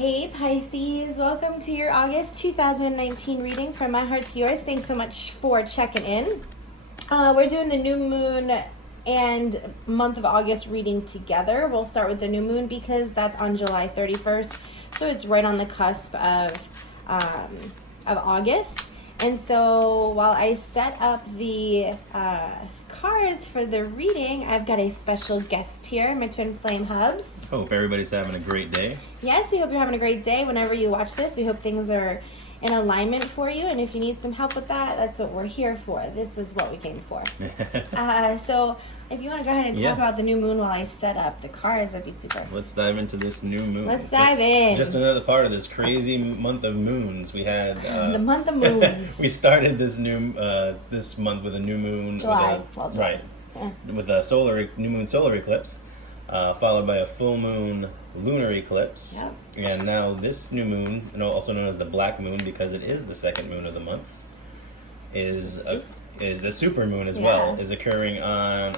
Hey Pisces, welcome to your August 2019 reading from My Heart to Yours. Thanks so much for checking in. We're doing the new moon and month of August reading together. We'll start with the new moon because that's on July 31st, so it's right on the cusp of August. And so while I set up the cards for the reading, I've got a special guest here, my twin flame hubs. Hope everybody's having a great day. Yes, we hope you're having a great day whenever you watch this. We hope things are in alignment for you, and if you need some help with that, that's what we're here for. This is what we came for. So if you want to go ahead and talk about the new moon while I set up the cards, that'd be super. Let's dive into this new moon. Let's dive in. Just another part of this crazy month of moons. We had the month of moons. We started this this month with a new moon. July. With a new moon solar eclipse, followed by a full moon lunar eclipse. Yep. And now this new moon, also known as the black moon because it is the second moon of the month, is a super moon as well, is occurring on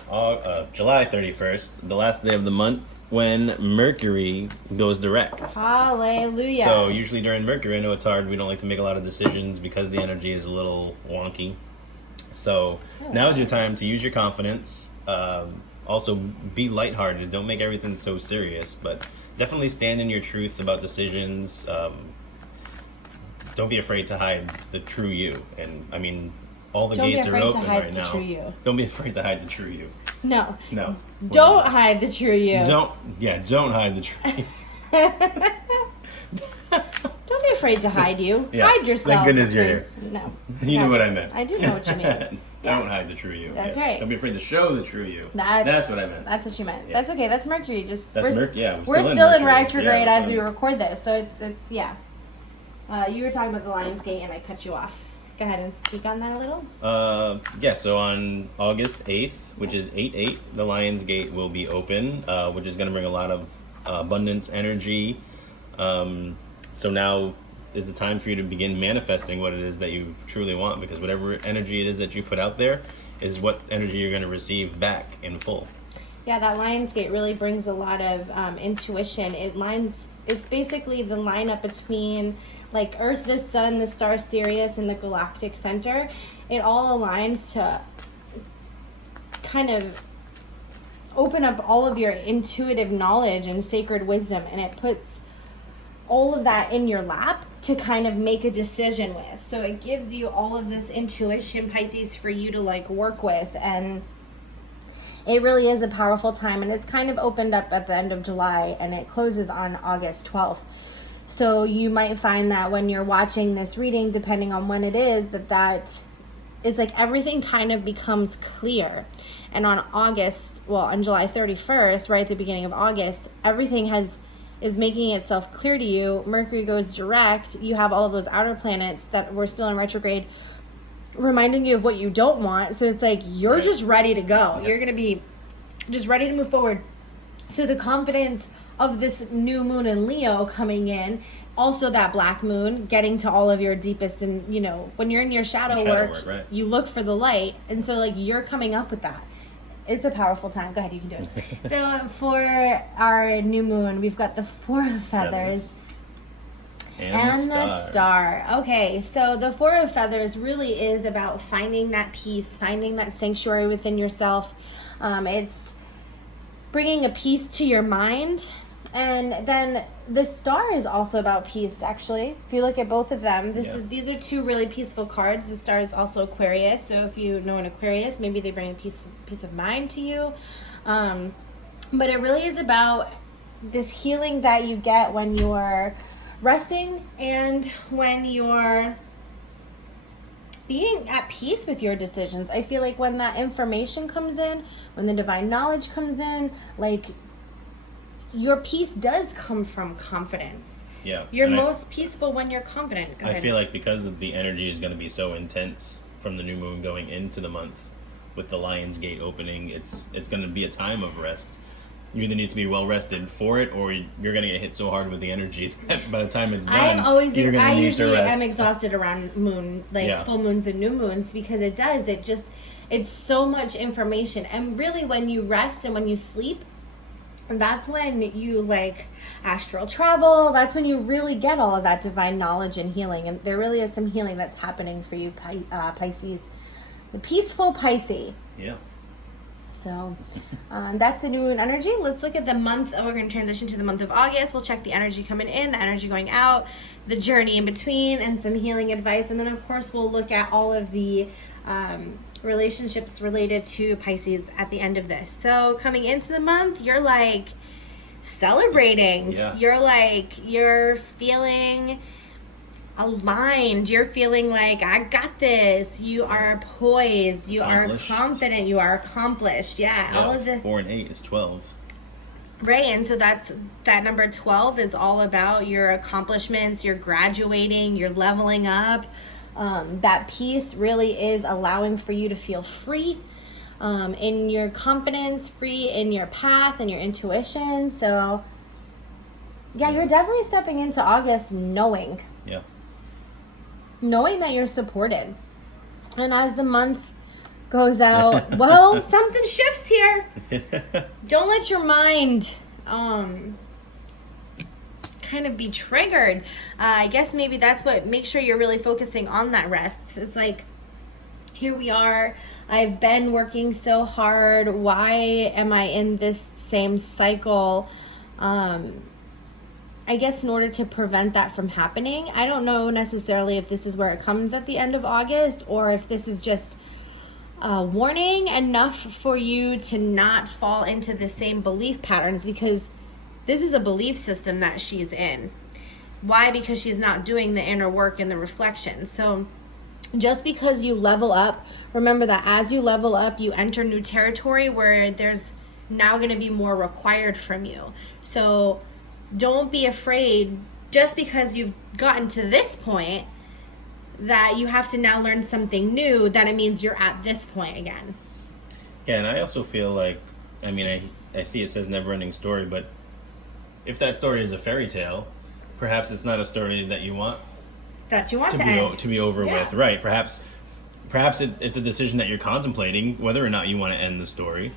July 31st, the last day of the month, when Mercury goes direct. Hallelujah. So usually during Mercury, I know it's hard, we don't like to make a lot of decisions because the energy is a little wonky. So now is your time to use your confidence. Also be lighthearted. Don't make everything so serious, but definitely stand in your truth about decisions. Don't be afraid to hide the true you. And I mean, all the gates are open right now. Don't be afraid to hide the true you. No. Don't hide the true you. Don't hide the true you. Don't be afraid to hide you. Yeah. Hide yourself. Thank goodness you're here. No. You knew what I meant. I do know what you mean. Don't hide the true you. That's right. Don't be afraid to show the true you. That's what I meant. That's what you meant. Yes. That's okay. That's Mercury. We're still in retrograde as we record this. So it's you were talking about the Lion's Gate and I cut you off. Go ahead and speak on that a little. So on August 8th, which is 8/8, the Lion's Gate will be open, which is going to bring a lot of abundance energy. So now is the time for you to begin manifesting what it is that you truly want, because whatever energy it is that you put out there is what energy you're going to receive back in full. Yeah, that Lion's Gate really brings a lot of intuition. It's basically the lineup between like Earth, the Sun, the star Sirius, and the galactic center. It all aligns to kind of open up all of your intuitive knowledge and sacred wisdom, and it puts all of that in your lap to kind of make a decision with. So it gives you all of this intuition, Pisces, for you to like work with, and it really is a powerful time, and it's kind of opened up at the end of July and it closes on August 12th. So you might find that when you're watching this reading, depending on when it is, that is like everything kind of becomes clear. And on July 31st, right at the beginning of August, everything is making itself clear to you. Mercury goes direct. You have all of those outer planets that were still in retrograde reminding you of what you don't want. So it's like you're just ready to go. You're going to be just ready to move forward. So the confidence of this new moon in Leo coming in, also that black moon, getting to all of your deepest, and when you're in your shadow work, right, you look for the light. And so like you're coming up with that. It's a powerful time. Go ahead, you can do it. So for our new moon, we've got the Four of Feathers and the Star. Okay, so the Four of Feathers really is about finding that peace, finding that sanctuary within yourself. It's bringing a peace to your mind. And then the Star is also about peace, actually. If you look at both of them, these are two really peaceful cards. The Star is also Aquarius, so if you know an Aquarius, maybe they bring a peace of mind to you. But it really is about this healing that you get when you're resting and when you're being at peace with your decisions. I feel like when that information comes in, when the divine knowledge comes in, like your peace does come from confidence. Yeah. You're most peaceful when you're confident. I feel like because the energy is going to be so intense from the new moon going into the month, with the Lion's Gate opening, it's going to be a time of rest. You either need to be well rested for it, or you're going to get hit so hard with the energy that by the time it's done, you're going to need to rest. I'm exhausted around full moons and new moons, because it's so much information. And really when you rest and when you sleep, And that's when you like astral travel. That's when you really get all of that divine knowledge and healing. And there really is some healing that's happening for you, Pisces. The peaceful Pisces. Yeah. So that's the new moon energy. Let's look at the month. We're going to transition to the month of August. We'll check the energy coming in, the energy going out, the journey in between, and some healing advice. And then, of course, we'll look at all of the relationships related to Pisces at the end of this. So coming into the month, you're like celebrating. Yeah. You're feeling aligned. You're feeling like, I got this. You are poised. You are confident. You are accomplished. Yeah. All of the 4 and 8 is 12. Right, and so that number 12 is all about your accomplishments. You're graduating. You're leveling up. That peace really is allowing for you to feel free in your confidence, free in your path and your intuition. So, yeah, you're definitely stepping into August knowing that you're supported. And as the month goes out, well, something shifts here. Don't let your mind kind of be triggered. I guess maybe that's what, make sure you're really focusing on that rest. It's like, here we are. I've been working so hard. Why am I in this same cycle? I guess in order to prevent that from happening, I don't know necessarily if this is where it comes at the end of August or if this is just warning enough for you to not fall into the same belief patterns, because this is a belief system that she's in. Why? Because she's not doing the inner work and the reflection. So just because you level up, remember that as you level up, you enter new territory where there's now going to be more required from you. So don't be afraid just because you've gotten to this point that you have to now learn something new, that it means you're at this point again. Yeah, and I also feel like, I see it says never-ending story, but if that story is a fairy tale, perhaps it's not a story that you want to be over with. Right. Perhaps it's a decision that you're contemplating whether or not you want to end the story,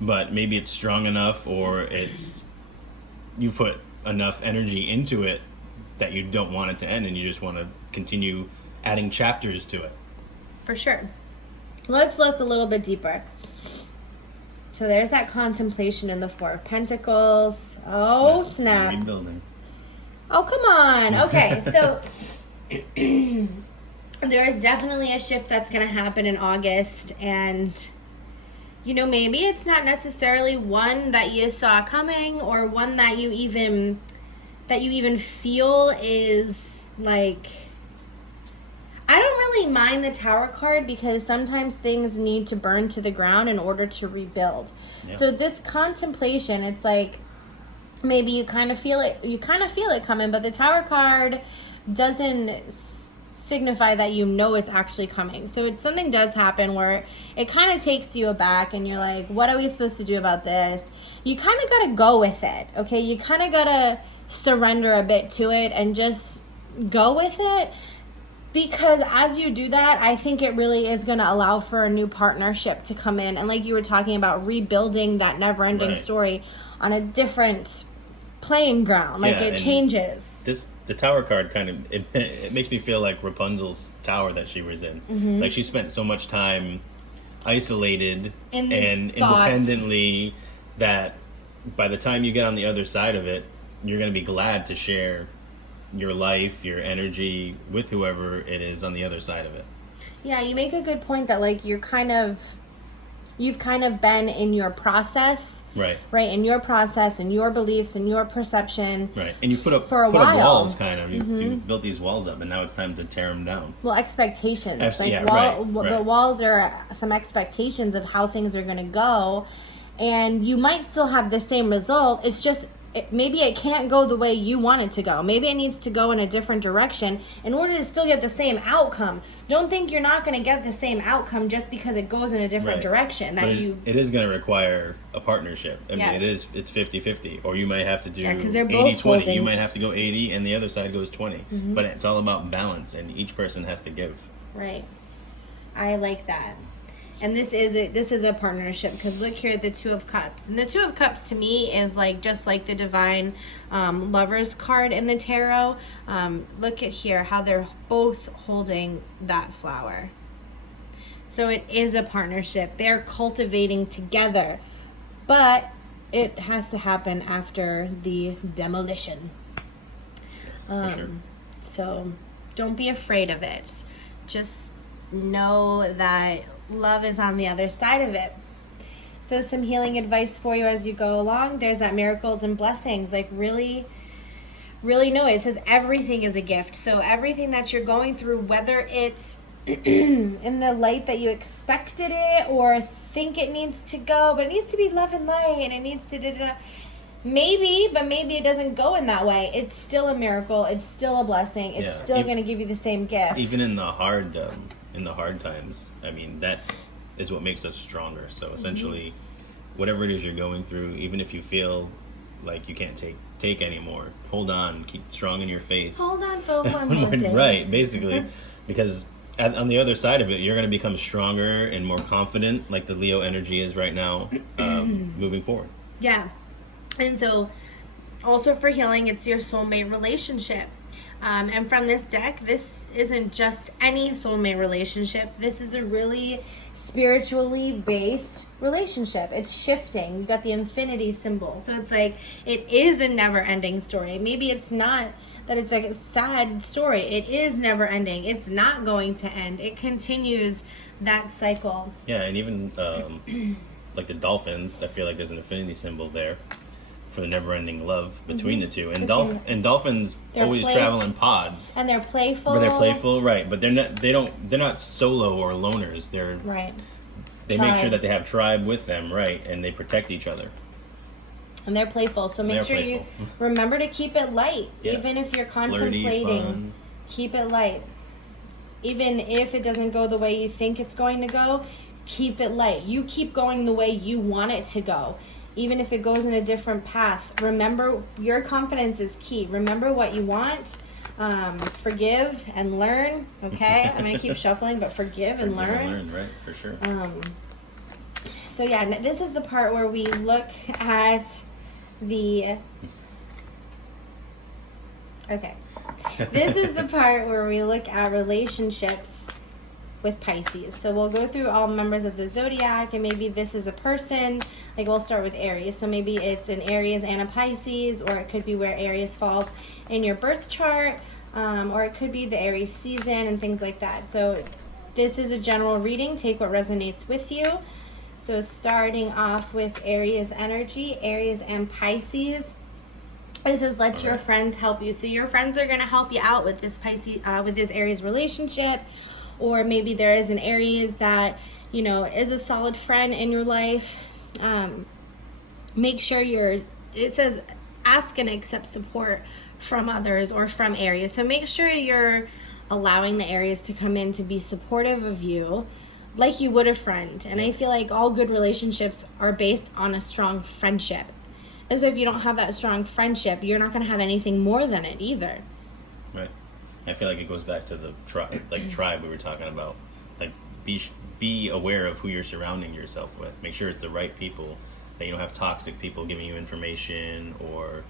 but maybe it's strong enough, or you've put enough energy into it that you don't want it to end and you just want to continue adding chapters to it. For sure. Let's look a little bit deeper. So there's that contemplation in the Four of Pentacles. Oh, snap. Rebuilding. Oh, come on. Okay, so there is definitely a shift that's going to happen in August, and maybe it's not necessarily one that you saw coming, or one that you even feel is like, I don't really mind the Tower card, because sometimes things need to burn to the ground in order to rebuild. Yeah. So this contemplation, it's like, maybe you kind of feel it coming, but the Tower card doesn't signify that it's actually coming. So it's something does happen where it kind of takes you aback, and you're like, what are we supposed to do about this? You kind of got to go with it, okay? You kind of got to surrender a bit to it and just go with it, because as you do that, I think it really is going to allow for a new partnership to come in, and like you were talking about, rebuilding that never-ending story on a different playing ground. Like, it changes. The Tower card kind of, it makes me feel like Rapunzel's tower that she was in. Mm-hmm. Like, she spent so much time isolated and independently that by the time you get on the other side of it, you're going to be glad to share your life, your energy with whoever it is on the other side of it. Yeah, you make a good point that, like, you've kind of been in your process, right? In your process and your beliefs and your perception, right? And you put up walls, kind of. You've built these walls up, and now it's time to tear them down. Well, expectations, the walls are some expectations of how things are going to go, and you might still have the same result. It's just maybe it can't go the way you want it to go. Maybe it needs to go in a different direction in order to still get the same outcome. Don't think you're not going to get the same outcome just because it goes in a different direction. It is going to require a partnership. I mean, it's 50-50. Or you might have to do 80-20. You might have to go 80 and the other side goes 20. Mm-hmm. But it's all about balance, and each person has to give. Right. I like that. And this is a partnership, because look here at the Two of Cups. And the Two of Cups to me is like just like the divine Lovers card in the tarot. Look at here how they're both holding that flower. So it is a partnership. They're cultivating together, but it has to happen after the demolition. Yes, for sure. So don't be afraid of it. Just know that love is on the other side of it. So some healing advice for you as you go along. There's that miracles and blessings. Like really know it. It says everything is a gift. So everything that you're going through, whether it's in the light that you expected it or think it needs to go, but it needs to be love and light, and it needs to maybe it doesn't go in that way. It's still a miracle. It's still a blessing. It's still going to give you the same gift. Even in the hard times, I mean, that is what makes us stronger. So essentially, whatever it is you're going through, even if you feel like you can't take anymore, hold on, keep strong in your faith. Hold on for one more day. Right, basically, because on the other side of it, you're going to become stronger and more confident, like the Leo energy is right now, moving forward. Yeah. And so also for healing, it's your soulmate relationship. And from this deck, this isn't just any soulmate relationship. This is a really spiritually based relationship. It's shifting. You got the infinity symbol. So it's like, it is a never ending story. Maybe it's not that it's like a sad story. It is never ending. It's not going to end. It continues that cycle. Yeah, and even like the dolphins, I feel like there's an infinity symbol there for the never-ending love between the two. And dolphins always travel in pods. And they're playful. But they're playful, right? But they're not solo or loners. They're right. They make sure that they have tribe with them, right? And they protect each other. And they're playful, so make sure you remember to keep it light. Yeah. Even if you're contemplating, flirty, keep it light. Even if it doesn't go the way you think it's going to go, keep it light. You keep going the way you want it to go. Even if it goes in a different path, remember your confidence is key. Remember what you want. Forgive and learn. Okay, I'm gonna keep shuffling, but forgive and learn. Right, for sure. So yeah, this is the part where we look at the. Okay, this is the part where we look at relationships with Pisces. So we'll go through all members of the zodiac, and maybe this is a person. Like we'll start with Aries. So maybe it's an Aries and a Pisces, or it could be where Aries falls in your birth chart, or it could be the Aries season and things like that. So this is a general reading. Take what resonates with you. So starting off with Aries energy, Aries and Pisces. It says, let your friends help you. So your friends are going to help you out with this Pisces, with this Aries relationship. Or maybe there is an Aries that, you know, is a solid friend in your life. Make sure it says ask and accept support from others or from Aries. So make sure you're allowing the Aries to come in to be supportive of you like you would a friend. And I feel like all good relationships are based on a strong friendship. And so if you don't have that strong friendship, you're not going to have anything more than it either. Right. I feel like it goes back to the tribe we were talking about. Like, be aware of who you're surrounding yourself with. Make sure it's the right people. That you don't have toxic people giving you information or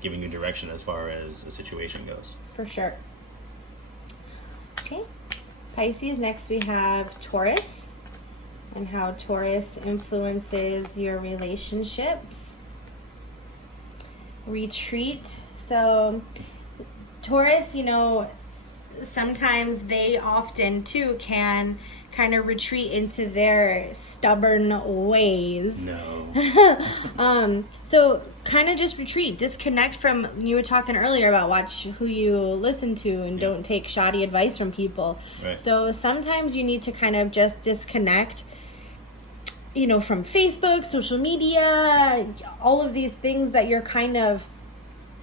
giving you direction as far as a situation goes. For sure. Okay. Pisces. Next we have Taurus, and how Taurus influences your relationships. Retreat. So Taurus, you know, sometimes they often too can kind of retreat into their stubborn ways. No. So kind of just retreat, disconnect from, you were talking earlier about watch who you listen to and don't take shoddy advice from people. Right. So sometimes you need to kind of just disconnect, you know, from Facebook, social media, all of these things that you're kind of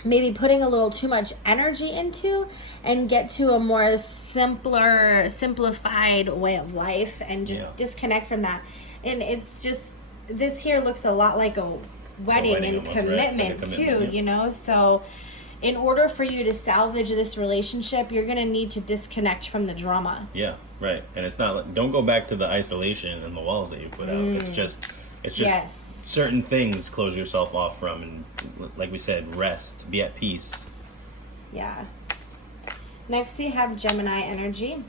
maybe putting a little too much energy into, and get to a more simplified way of life, and just disconnect from that. And it's just, this here looks a lot like a wedding and almost, commitment, right? Like a commitment, too, you know? So in order for you to salvage this relationship, you're going to need to disconnect from the drama. Yeah, right. And it's not like, don't go back to the isolation and the walls that you put out. It's just Yes. certain things close yourself off from, and like we said, rest, be at peace. Yeah. Next we have Gemini energy.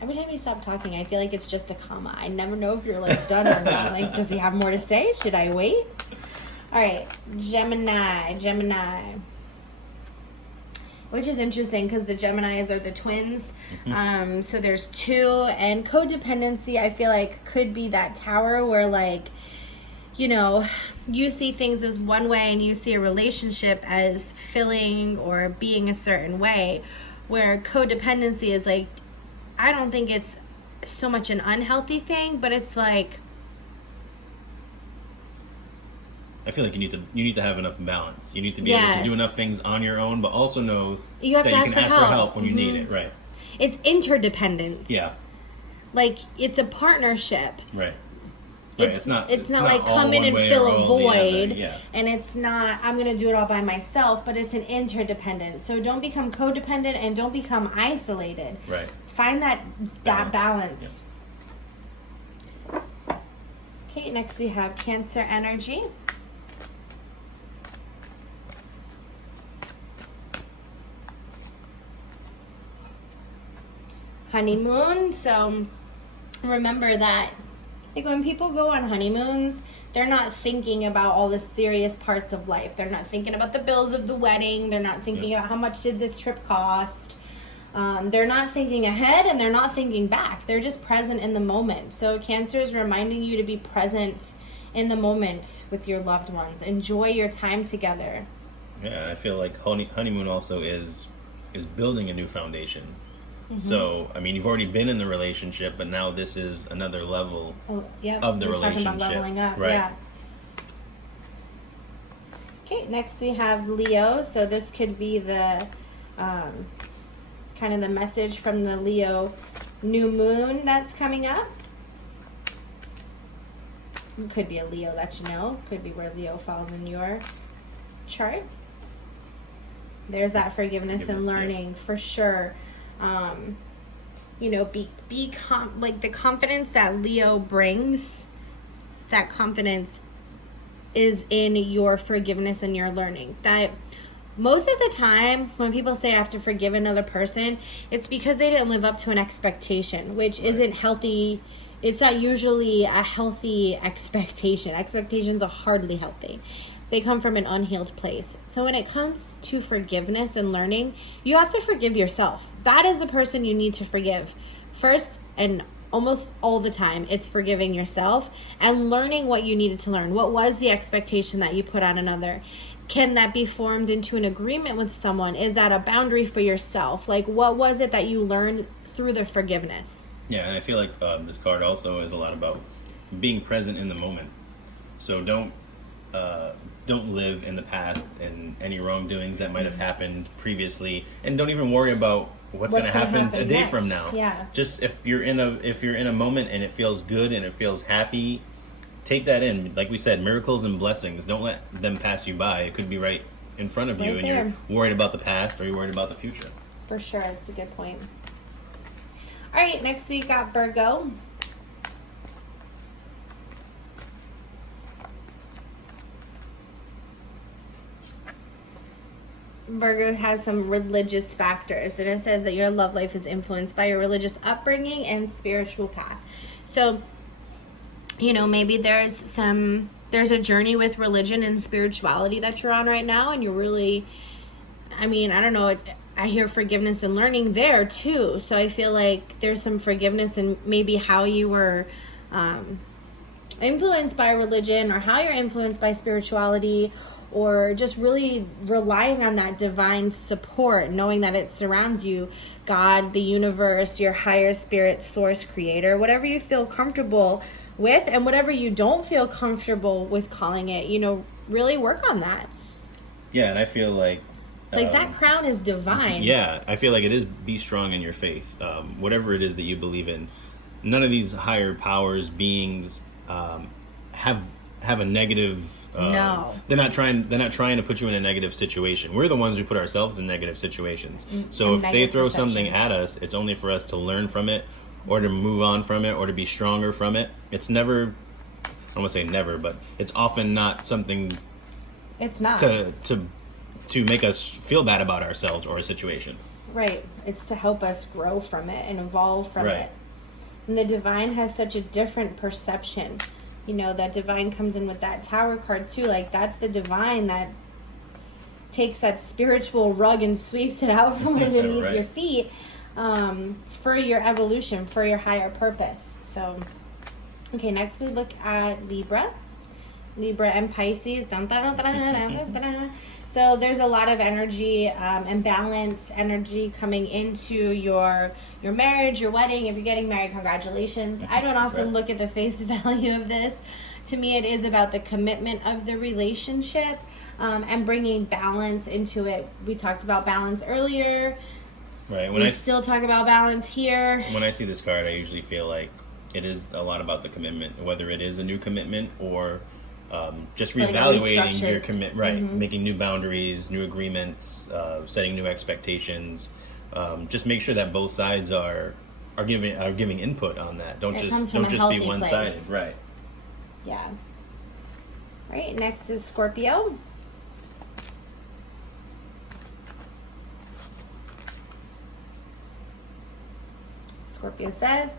Every time you stop talking, I feel like it's just a comma. I never know if you're like done or not. Like, does he have more to say? Should I wait? All right, Gemini. Which is interesting because the Geminis are the twins. So there's two, and codependency, I feel like, could be that tower where, like, you know, you see things as one way and you see a relationship as filling or being a certain way, where codependency is like, I don't think it's so much an unhealthy thing, but it's like, I feel like you need to have enough balance. You need to be able to do enough things on your own, but also know you have that to you ask can for ask for help. help when you need it. Right. It's interdependence. Yeah. Like, it's a partnership. Right. It's not like all come in one and way fill or a all the other. void. Yeah. And it's not, I'm going to do it all by myself, but it's an interdependence. So don't become codependent and don't become isolated. Right. Find that balance. Yep. Okay, next we have Cancer energy. Honeymoon. So remember that, like, when people go on honeymoons, they're not thinking about all the serious parts of life. They're not thinking about the bills of the wedding. They're not thinking about how much did this trip cost. They're not thinking ahead, and they're not thinking back. They're just present in the moment. So Cancer is reminding you to be present in the moment with your loved ones. Enjoy your time together. Yeah, I feel like honeymoon also is building a new foundation. So, I mean, you've already been in the relationship, but now this is another level of the we're relationship. talking about leveling up. Right. Yeah. Okay, next we have Leo. So this could be the kind of the message from the Leo new moon that's coming up. It could be a Leo that you know. Could be where Leo falls in your chart. There's that forgiveness and learning for sure. You know, like the confidence that Leo brings, that confidence is in your forgiveness and your learning. That most of the time when people say I have to forgive another person, it's because they didn't live up to an expectation, which isn't healthy. It's not usually a healthy expectation. Expectations are hardly healthy. They come from an unhealed place. So when it comes to forgiveness and learning, you have to forgive yourself. That is the person you need to forgive. First, and almost all the time, it's forgiving yourself and learning what you needed to learn. What was the expectation that you put on another? Can that be formed into an agreement with someone? Is that a boundary for yourself? Like, what was it that you learned through the forgiveness? Yeah, and I feel like this card also is a lot about being present in the moment. So don't live in the past and any wrongdoings that might have happened previously, and don't even worry about what's going to happen a day from now. Yeah. Just if you're in a moment and it feels good and it feels happy, take that in. Like we said, miracles and blessings, don't let them pass you by. It could be right in front of you, and you're worried about the past or you're worried about the future. For sure, it's a good point. All right, next we got Virgo. Virgo has some religious factors, and it says that your love life is influenced by your religious upbringing and spiritual path. So, you know, maybe there's a journey with religion and spirituality that you're on right now, and you're really, I mean, I don't know, I hear forgiveness and learning there too. So I feel like there's some forgiveness in maybe how you were influenced by religion, or how you're influenced by spirituality, or just really relying on that divine support, knowing that it surrounds you, God, the universe, your higher spirit, source, creator, whatever you feel comfortable with, and whatever you don't feel comfortable with calling it, you know, really work on that. Yeah, and I feel like that crown is divine. Yeah, I feel like it is be strong in your faith. Whatever it is that you believe in, none of these higher powers, beings, have have a negative. No. They're not trying to put you in a negative situation. We're the ones who put ourselves in negative situations. So if they throw something at us, it's only for us to learn from it, or to move on from it, or to be stronger from it. It's never, I don't want to say never, but it's often not something. It's not to make us feel bad about ourselves or a situation. Right. It's to help us grow from it and evolve from Right. it. And the divine has such a different perception. You know, that divine comes in with that Tower card too. Like, that's the divine that takes that spiritual rug and sweeps it out from underneath Right. your feet, for your evolution, for your higher purpose. So, okay, next we look at Libra and Pisces. Dun, dun, dun, dun, dun, dun, dun. So there's a lot of energy and balance energy coming into your marriage, your wedding. If you're getting married, congratulations. I don't often look at the face value of this. To me, it is about the commitment of the relationship, and bringing balance into it. We talked about balance earlier. Right. We still talk about balance here. When I see this card, I usually feel like it is a lot about the commitment, whether it is a new commitment or just reevaluating your commitment, right? Mm-hmm. Making new boundaries, new agreements, setting new expectations. Just make sure that both sides are giving input on that. Don't just be one-sided, right? Yeah. Right. Next is Scorpio. Scorpio says,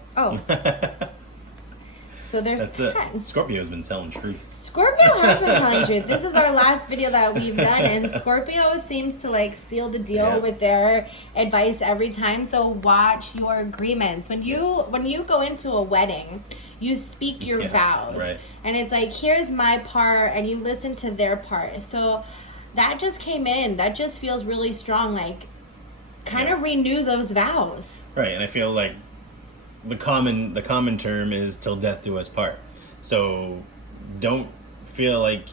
so there's That's 10. it. Scorpio's been telling truth. Scorpio has been telling truth. This is our last video that we've done, and Scorpio seems to like seal the deal with their advice every time. So watch your agreements. When you go into a wedding, you speak your vows. Right. And it's like, here's my part, and you listen to their part. So that just came in. That just feels really strong. Like, kind of renew those vows. Right, and I feel like the common term is till death do us part. So don't feel like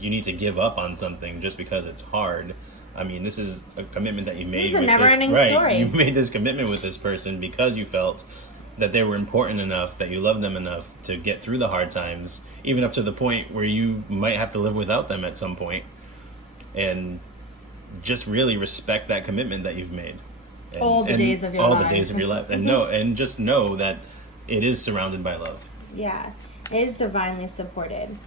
you need to give up on something just because it's hard. I mean, this is a commitment that you made. This is a never-ending story. You made this commitment with this person because you felt that they were important enough, that you loved them enough to get through the hard times, even up to the point where you might have to live without them at some point. And just really respect that commitment that you've made. All the days of your life. And just know that it is surrounded by love. Yeah, it is divinely supported.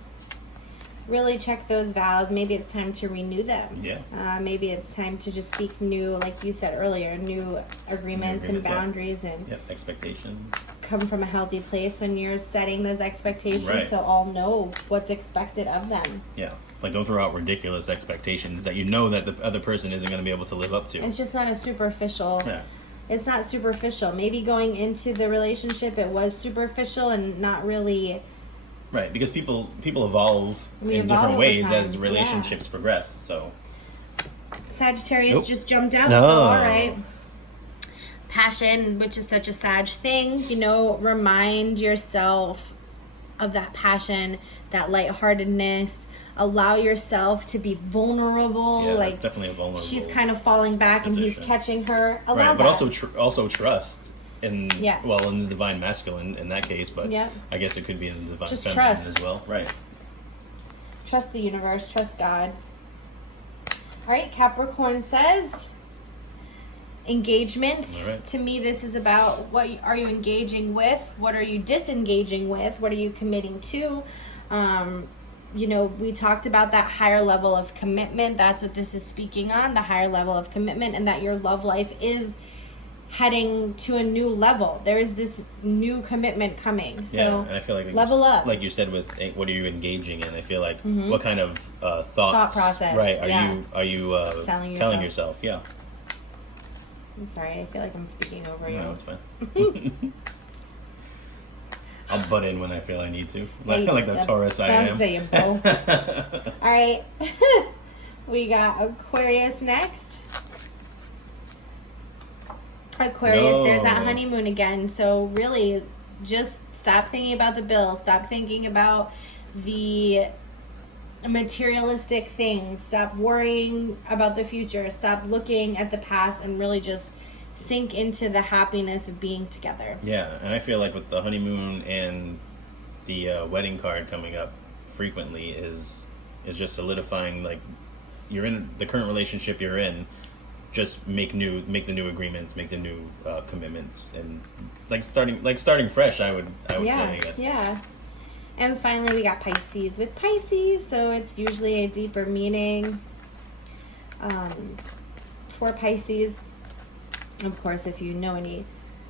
Really check those vows. Maybe it's time to renew them. Yeah. Maybe it's time to just speak new, like you said earlier, new agreements and boundaries, and expectations. come from a healthy place when you're setting those expectations, Right. so all know what's expected of them. Yeah. Like, don't throw out ridiculous expectations that you know that the other person isn't going to be able to live up to. It's just not a superficial. Yeah. It's not superficial. Maybe going into the relationship, it was superficial and not really. Right, because people evolve in evolve different over ways time. as relationships progress. So Sagittarius just jumped out. No. So all right. Passion, which is such a Sag thing, remind yourself of that passion, that lightheartedness. Allow yourself to be vulnerable. yeah, like it's definitely a vulnerable. she's kind of falling back and he's position. catching her. Allow right, that. but also trust in Yes. well, in the divine masculine in that case, but Yeah. I guess it could be in the divine Just feminine trust. as well. Right. Trust the universe. Trust God. All right, Capricorn says engagement. All right. To me, this is about what are you engaging with? What are you disengaging with? What are you committing to? We talked about that higher level of commitment. That's what this is speaking on, the higher level of commitment, and that your love life is heading to a new level. There is this new commitment coming. So yeah, and I feel like level up. Like you said, with what are you engaging in? I feel like what kind of thoughts, process, right? yeah. Are you telling yourself? Yeah. I'm sorry, I feel like I'm speaking over you. No, it's fine. I'll butt in when I feel I need to, like the Taurus I am. Saying, Bo. All right, we got Aquarius next. Aquarius, there's that honeymoon again. So really, just stop thinking about the bill. Stop thinking about the materialistic things. Stop worrying about the future. Stop looking at the past and really just sink into the happiness of being together. Yeah, and I feel like with the honeymoon and the wedding card coming up, frequently is just solidifying, like, you're in the current relationship you're in, just make the new agreements, make the new commitments, and starting fresh. I would say, I guess. Yeah. And finally, we got Pisces. With Pisces, so it's usually a deeper meaning for Pisces. Of course, if you know any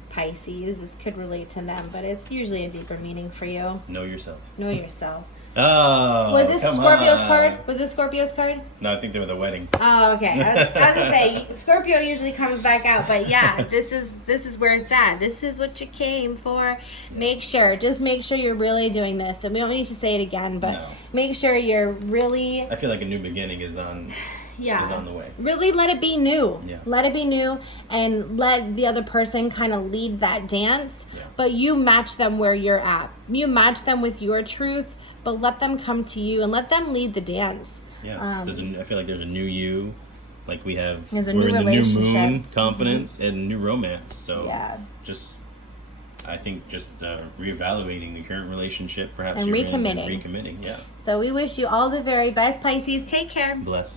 Pisces, this could relate to them, but it's usually a deeper meaning for you. Know yourself. Know yourself. Oh, was this Scorpio's on. card? Was this Scorpio's card? No, I think they were the wedding. Oh, okay. I was gonna say Scorpio usually comes back out, but yeah, this is where it's at. This is what you came for. Make sure you're really doing this, and we don't need to say it again, but make sure you're really. I feel like a new beginning is on. Yeah. Is on the way. Really let it be new. Yeah. Let it be new, and let the other person kind of lead that dance. Yeah. But you match them where you're at. You match them with your truth, but let them come to you and let them lead the dance. Yeah. I feel like there's a new you. Like we're in the new moon confidence and new romance. So I think just reevaluating the current relationship, perhaps, and recommitting. Yeah. So we wish you all the very best, Pisces. Take care. Bless.